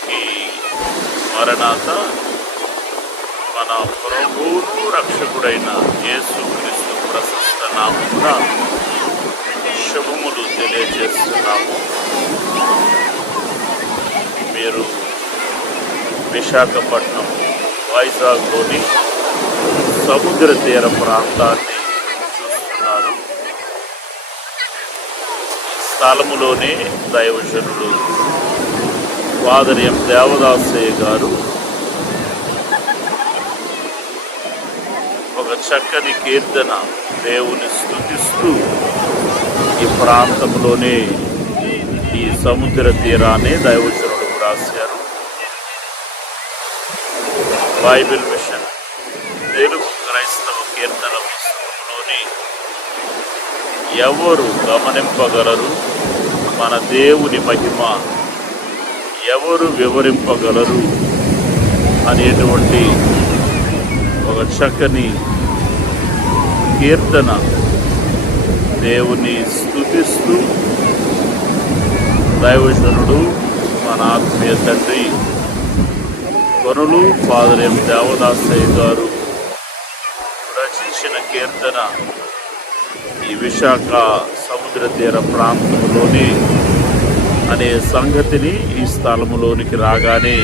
దేవునికి మరణాత మన ప్రభువును రక్షకుడైన యేసుక్రీస్తు ప్రశస్త నామమున శుభములు తెలియజేస్తున్నాము. మీరు విశాఖపట్నం వైజాగ్లోని సముద్ర తీర ప్రాంతాన్ని చూస్తున్నారు. స్థలములోనే దైవజనుడు ఫాదర్ ఎం దేవదాసయ్య గారు ఒక చక్కని కీర్తన దేవుని స్తుతిస్తూ ఈ ప్రాంతంలోనే ఈ సముద్ర తీరాన్ని దైవజనుడు రాశారు. బైబిల్ మిషన్ తెలుగు క్రైస్తవ కీర్తన పుస్తకంలోని ఎవరు గమనింపగలరు మన దేవుని మహిమ, ఎవరు వివరింపగలరు అనేటువంటి ఒక చక్కని కీర్తన దేవుని స్తుతిస్తూ దైవజనుడు మన ఆత్మీయ తండ్రి కొనులు ఫాదర్ ఎం దేవదాసయ్య గారు రచించిన కీర్తన ఈ విశాఖ సముద్ర తీర ప్రాంతంలోని అనే సంగతిని ఈ స్థలములోనికి రాగానే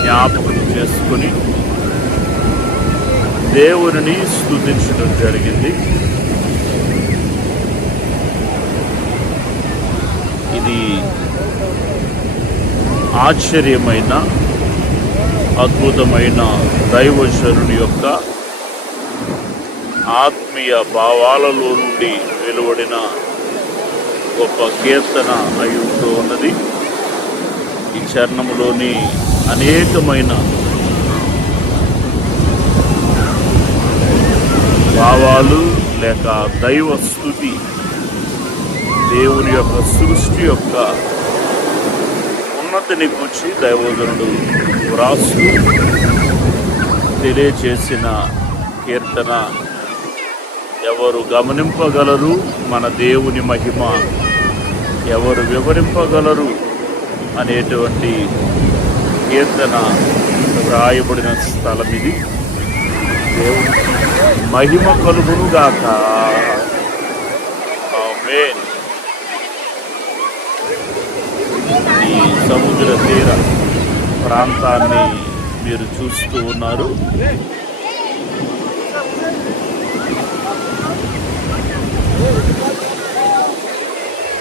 జ్ఞాపకం చేసుకుని దేవుని స్తుతించడం జరిగింది. ఇది ఆశ్చర్యమైన అద్భుతమైన దైవజనుడి యొక్క ఆత్మీయ భావాలలో నుండి వెలువడిన గొప్ప కీర్తన అయి ఉంటూ ఉన్నది. ఈ చరణంలోని అనేకమైన భావాలు లేక దైవ స్తుతి, దేవుని యొక్క సృష్టి యొక్క ఉన్నతిని గురించి దైవజనుడు వ్రాస్తూ తెలియచేసిన కీర్తన ఎవరు గమనింపగలరు మన దేవుని మహిమ, ఎవరు వివరింపగలరు అనేటువంటి కీర్తన రాయబడిన స్థలం ఇది. దేవుని మహిమ కలుగునుగాక. ఆమేన్. ఈ సముద్ర తీర ప్రాంతాన్ని మీరు చూస్తూ ఉన్నారు.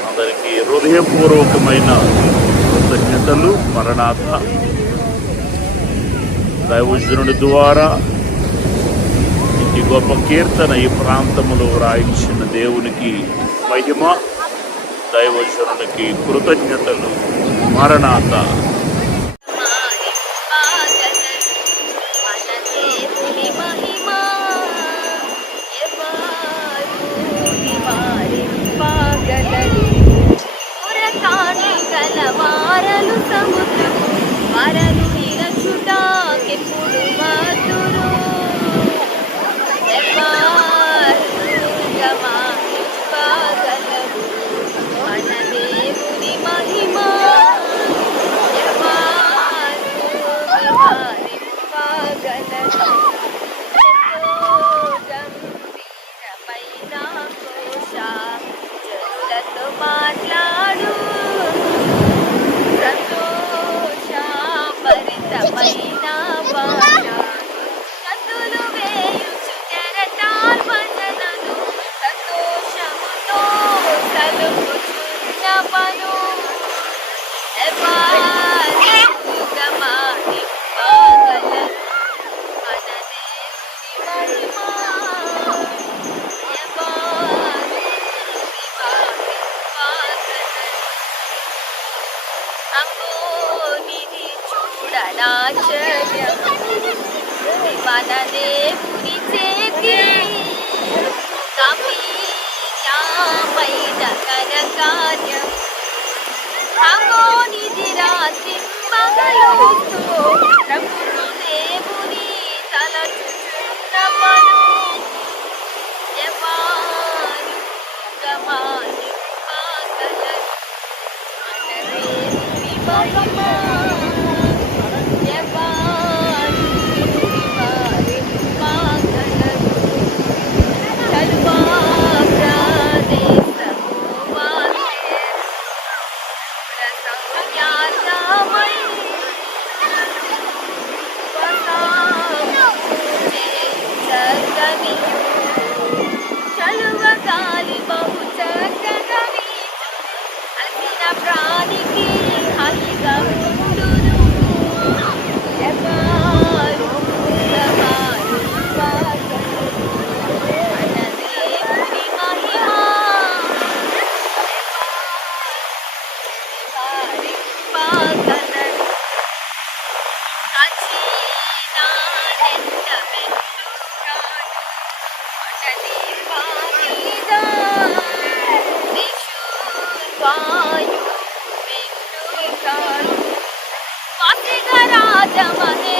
అందరికీ హృదయపూర్వకమైన కృతజ్ఞతలు. మరణాత దైవజనుడి ద్వారా ఈ గొప్ప కీర్తన ఈ ప్రాంతంలో రాయించిన దేవునికి మహిమ, దైవజనునికి కృతజ్ఞతలు. మరణాత. మాట్లాడు సంతోషభరితమైన భాష కత్తులు వేయుచు కెరటాల్ భజనలు సంతోషముతో కలుగుచున్న పను గమాని పాగలరు మన దేవుని అమ్మోనిది చూడనాశ్చర్యం మన దేవుని చేతి కమీయమైన ఘనకార్యం. అమ్మోనిది రాత్రి పగలుస్తూ ప్రభువు దేవుని తలచుచున్న పను ఎవరు గమాని పాగలరు మన దేవుని మహిమ చలువ గాలి బహు చక్కగా వీచు, అలిసిన ప్రాణికి హాయిగా ఉండును. ఎవ్వరు సహాయింపగలరు. మన దేవుని మహిమ వివరింపగలరు. రాజమనే